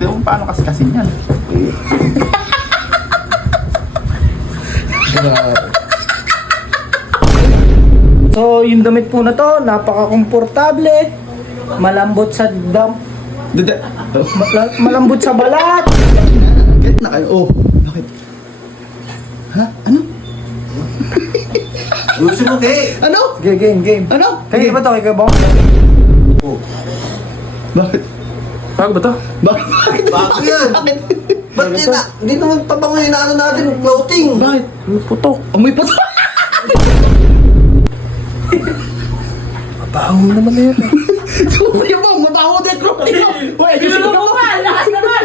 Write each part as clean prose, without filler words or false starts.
Tingnan mo paano kasi yan. So, yung damit po na to, napaka-komportable. Malambot sa malambot sa balat. Get na kayo. Oh, bakit? Ha? Ano? Gusto mo, Kay? Ano? Game. Ano? Kaya ba to? Kaya ba? Bakit? Bago ba to? Bakit? Bago yan. Ba't hindi naman pabango yung inaano natin, clothing? Bakit? May putok. Oh, may puto. Mabaho naman na yan. Tuloy mo, mabaho din clothing mo. Uy, Pinulong mo ba? Lakas naman!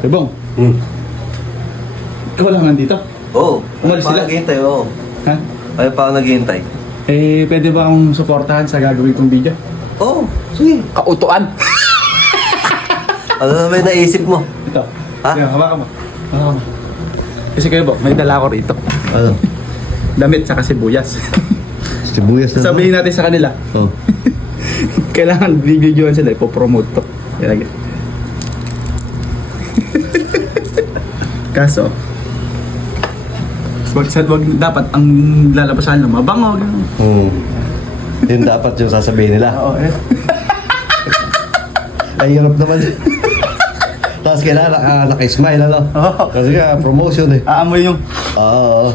Hey, Bong. Ikaw lang nandito? Oo. Umalis sila? Naghihintay, oo. Ha? Ayaw pa ako naghihintay. Eh, pwede ba akong suportahan sa gagawin kong video? Oo, sige. Kautuan. Ano naman yung naisip mo? Ito. Ha? Yan, hawakan mo. Hawakan mo. Kasi kayo, Bong, may dala ko rito. Ano? Damit sa sibuyas. Sibuyas Sabihin natin sa kanila. Oo. Kailangan bibidyoan sila, ipopromote to. Yan agad. Kaso, wag dapat ang lalabasan ng mabango. Gano'n. Yun dapat yung sasabihin nila. Oo, eh. Ay, hirap naman. Tapos kailangan naka-smile, ano? Oo. Kasi nga, promotion eh. Aamoy yung, Oo.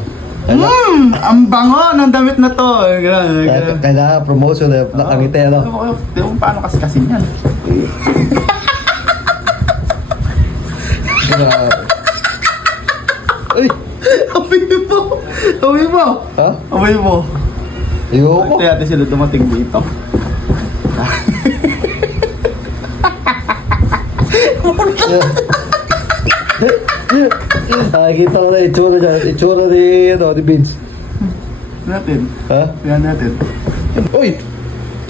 ang bango ng damit na to. Gano'n. Kailangan promotion eh. Nakangiti, ano? Tingnan mo paano kasi yan. Uy! Amoy mo. Amoy mo. Ha? Amoy mo. Ayoko. Ito yata sila dumating dito. Nakikita ko na itsura niya. Itsura ni, ano, ni Vince. Natin. Ha? Tingnan natin. Uy!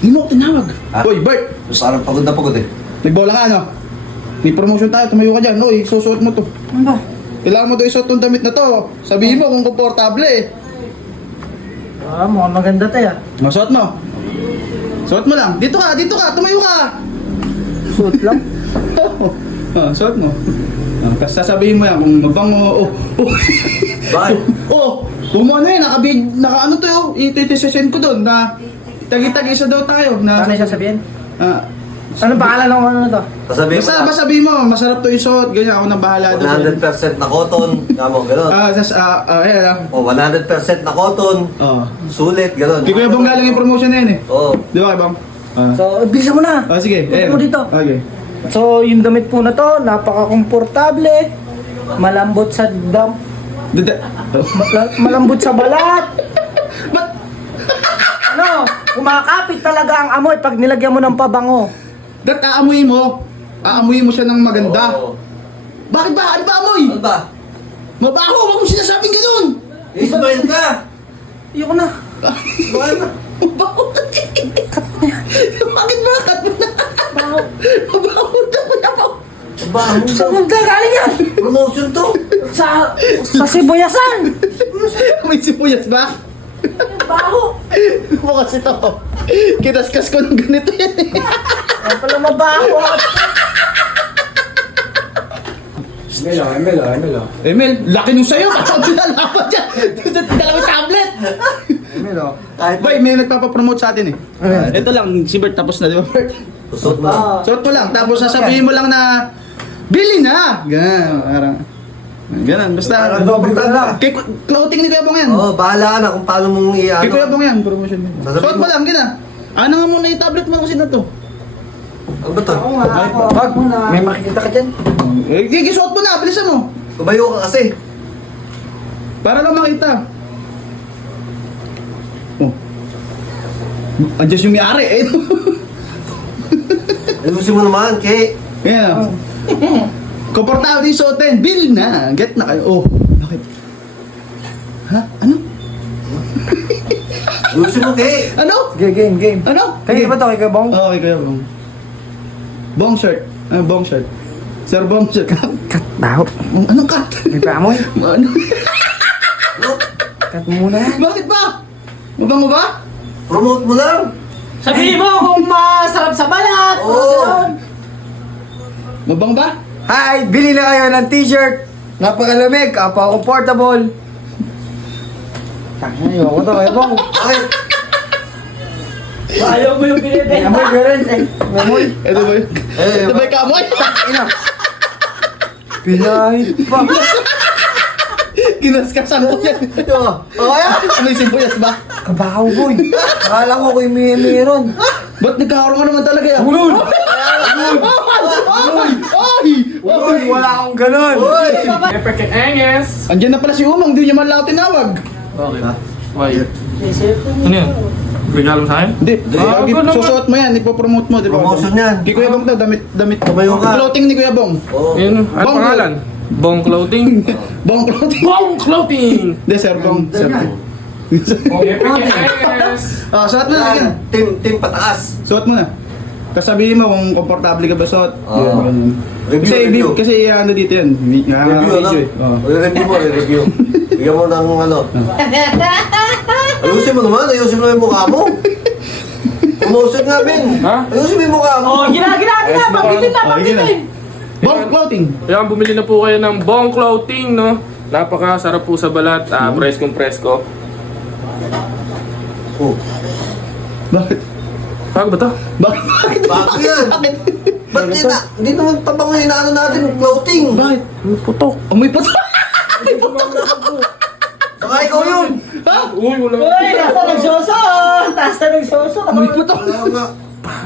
Hindi mo ako tinawag. Ah? Uy, Bert! Parang pagod na pagod eh. Nagbola ka, ano? May promotion tayo, tumayo ka dyan. Uy, susuot mo to. Ano ba? Kailangan mo to isuot tong damit na to. Sabihin mo kung komportable eh. Ah, mukhang maganda tayo. Suot mo. Suot mo lang. Dito ka, tumayo ka. Suot lang. Suot mo. Kasi sasabihin mo yan kung magbango. Bakit? Kung mo ano yun, naka ano to yun. Iti-session ko doon na tagi-tagi isa daw tayo. Na, Paano yung sasabihin? Anong pangalan ng ano to? Sasabihin mo Basta sabihin mo, masarap to isuot. Ganyan, ako nang bahala doon. 100% na cotton. Nga mo, gano'n. Ayan lang. O, 100% na cotton. Sulit, gano'n. Kay Kuya Bong galing yung promotion na yun eh. Oo. Di ba, Kuya Bong? So, bilisan mo na. Sige. Put mo dito. Okay. So, yung damit po na to, napaka-komportable. Malambot sa malambot sa balat. Ba't? Ano? Kumakapit talaga ang amoy pag nilagyan mo ng pabango. Ba't aamuyin mo? Aamuyin mo siya ng maganda. Oo. Bakit ba? Ano ba amoy? Ano ba? Mabaho! Huwag mo sinasabing ganun! Ismail ka! Ayoko na. Bakit na? Mabaho! Bakit ba? Cut mo na! Baho. Mabaho daw na po! Baho Saan mo galing yan? Promotion to! Sa sibuyasan. May sibuyas ba? Baho. Bukas ito. Kinaskas ko ng ganito yan eh. Yan pala mabaho. Emil, laki nung sayo. Bakit sinalapan dyan? Dalawang tablet. Kahit Boy, may nagpapapromote sa atin eh. Ito lang, si Bert tapos na, di ba Bert? Usot mo. Suot mo lang, tapos sasabihin mo lang na bili na! Ganun, parang ganun, basta Parang double ka na. Kay clothing ni Kuya Bong yan. Oo, bahala ka na kung paano mong Kay Kuya i-ano. Bong yan, promotion mo. Sasabihin Suot mo mo. lang, gina. Ano nga muna yung tablet mo kasi na to? Ano ba to? Wag mo na. May makikita ka dyan. Sige, suot mo na, bilisan mo. Tumayo ka kasi. Para lang makita. Oh. Andiyan yung may-ari eh. Ayusin mo naman, Kay. Yan. Komportable yung suotin. Bill na. Get na kayo. Oh, bakit? Ha? Ano? Ayusin mo, Kay. Ano? Game. Ano? Kaya ba to? Kaya Bong? Oo, okay, Kuya Bong. Bong shirt. Bong shirt. Sir, bong shirt. Baho. Anong cut? May paamoy. Ano? Cut mo muna yan. Bakit ba? Mabango ba? Promote mo lang. Sabihin mo kung masarap sa balat. Oo. Mabang ba? Hi! Bili na kayo ng t-shirt. Napakalamig, comfortable. Ayoko to, ebong. Ay, Ayaw mo yung binibenta. Amoy, ganun eh. Amoy. Ito ba yun? Ito ba yung kamoy? Ina. Pinahit pa. Kinaskasan ko yan. Ito. O kaya? May sibuyas ba? Kabaho, boy. Akala ko kay meron. Ba't nagkakaroon ka naman talaga yan? Ulol! Ay! Uy, wala akong ganun. uy! Andiyan na pala si Umang, di niya man lang ako tinawag. Okay. Why? Ano yun? Regalo mo sa akin? Hindi, ako naman. susuot mo yan, ipopromote mo, di ba? Promotion yan. Kay Kuya Bong to, damit. Tumayo ka. Clothing ni Kuya Bong. Oo. Yun. Ano Bong pangalan? Bong Clothing? Bong Clothing. Bong Clothing! Hindi, Sir Bong. Sir Bong. Ah, suot mo na, sige. Team pataas. Suot mo na. Kasabihin mo kung komportable ka ba suot. Oo. Ganun. Review. Kasi ano dito yan. Review, ano? Oo. Review mo, review. Bigyan mo ng ano. Ayusin mo naman yung mukha mo. Promotion nga, Ben. Ha? Ayusin mo yung mukha mo. Oh, gina. Pagbitin na, Oh, yun na. Bong Clothing. Kaya bumili na po kayo ng Bong Clothing, no? Napakasarap po sa balat. Preskong-presko. Oh. Bakit? Bago ba to? Bakit? Bago yan. Ba't hindi naman pabango yung inaano natin, clothing. Bakit? Putok. Oh, may puto. May puto. Baka ikaw yun. Ha? Uy, wala. Uy, nasa nagsoso. Taas na nagsoso. May puto. Wala nga.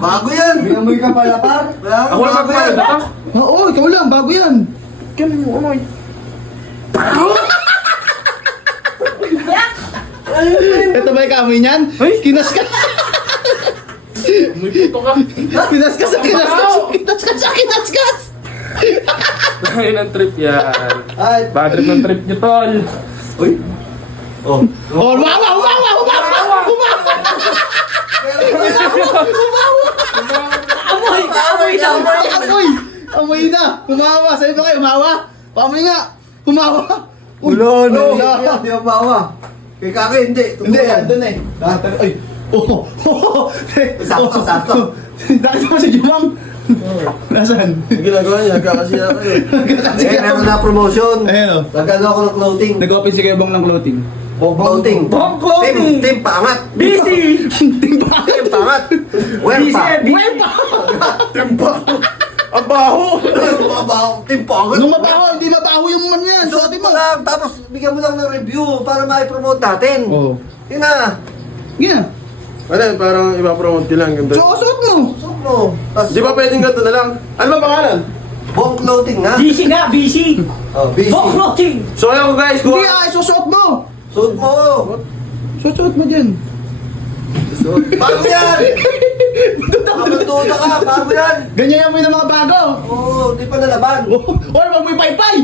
Bago yan. Amoy ka pala, par. Wala nga, Ako lang bago yan. magpapalad ito? Oo, ikaw lang. Bago yan. Ganun yung amoy. Ito ba yung kamoy niyan? Ay! Kinaskas. May putok ka. Kinaskas. Kinaskas. Ayun ang trip yan. Ay. Bad trip ng trip nyo, tol. Uy. Oh. Oh, umawa. Amoy daw. Amoy na. Umawa. Sabi ba kayo, umawa? Pamoy nga. Umawa. Ulo, no. Hindi ako bawa. Kay Kaki, hindi. Hindi, andun eh. Ay. Oh. Sakto. Nakita mo si Jumang? Nasaan? Ginagawa niya, kakasiya kayo. Kasi Eh, meron na promotion. Ayan o. Nagano ako ng clothing. Nag-open si Kuya Bong ng clothing. Clothing. Bong Clothing. Team pangat. Busy. Team pangat. Wear pa. Team pangat. Ang baho! Team pangat. Nung mabaho, hindi mabaho yung man yan. Suot Suotin mo mo. lang, tapos bigyan mo lang ng review para ma-promote natin. Oo. Yun na. Gina. Ano, parang ipapromote ko lang. Ganito. Suot mo. Suot mo. Tapos, Di ba pwedeng ganito na lang? Ano ba pangalan? Bong clothing na. Busy nga, busy. Oh, busy. Bong Clothing. So ayun ko guys, Hindi susuot mo. Suot mo. Susuot mo dyan. Bago yan. Kamanduda ka, bago yan. Ganyan yan mo yung mga bago. Oo, di pa nalaban. Or wag mo ipaypay.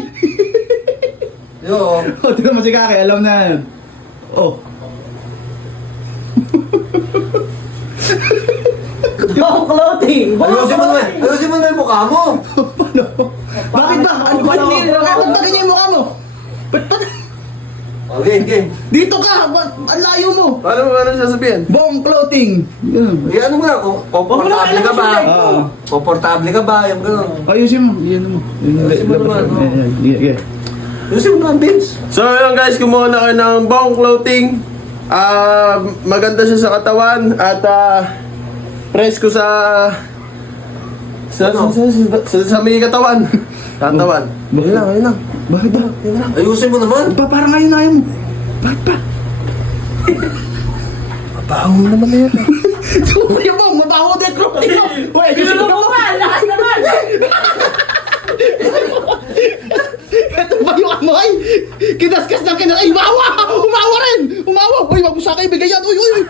Yo. Oh, tignan mo si Kaki, alam na yan. Oh. Bong Clothing. Ayusin mo na yung mukha mo. Paano? Bakit ba? Ano ba? Bakit ba ganyan yung mukha mo? Ba't? Okay. Dito ka! Ang layo mo! Paano mo sasabihin? Bong Clothing! Yan. Eh, ano mo na, komportable ka ba? Oo. Komportable ka ba? Yung gano'n. Ayusin mo. Yan mo. Ayusin mo naman, oh. Yeah. Ayusin mo na ang Vince. So ayun guys, kumuha na kayo ng Bong Clothing. Maganda siya sa katawan at presko sa may katawan. Katawan. Ayun lang. Bakit ba? Ayusin mo naman. Ba, parang ngayon na yun. Bakit ba? Mabaho naman na yan. Kuya mo, mabaho din clothing mo! Uy, ayusin mo naman! Lakas naman. Ito ba yung amoy? Kinaskas ng kinaskas. Ay, umawa! Umawa rin! Umawa! Uy, wag mo sa akin ibigay yan! Uy!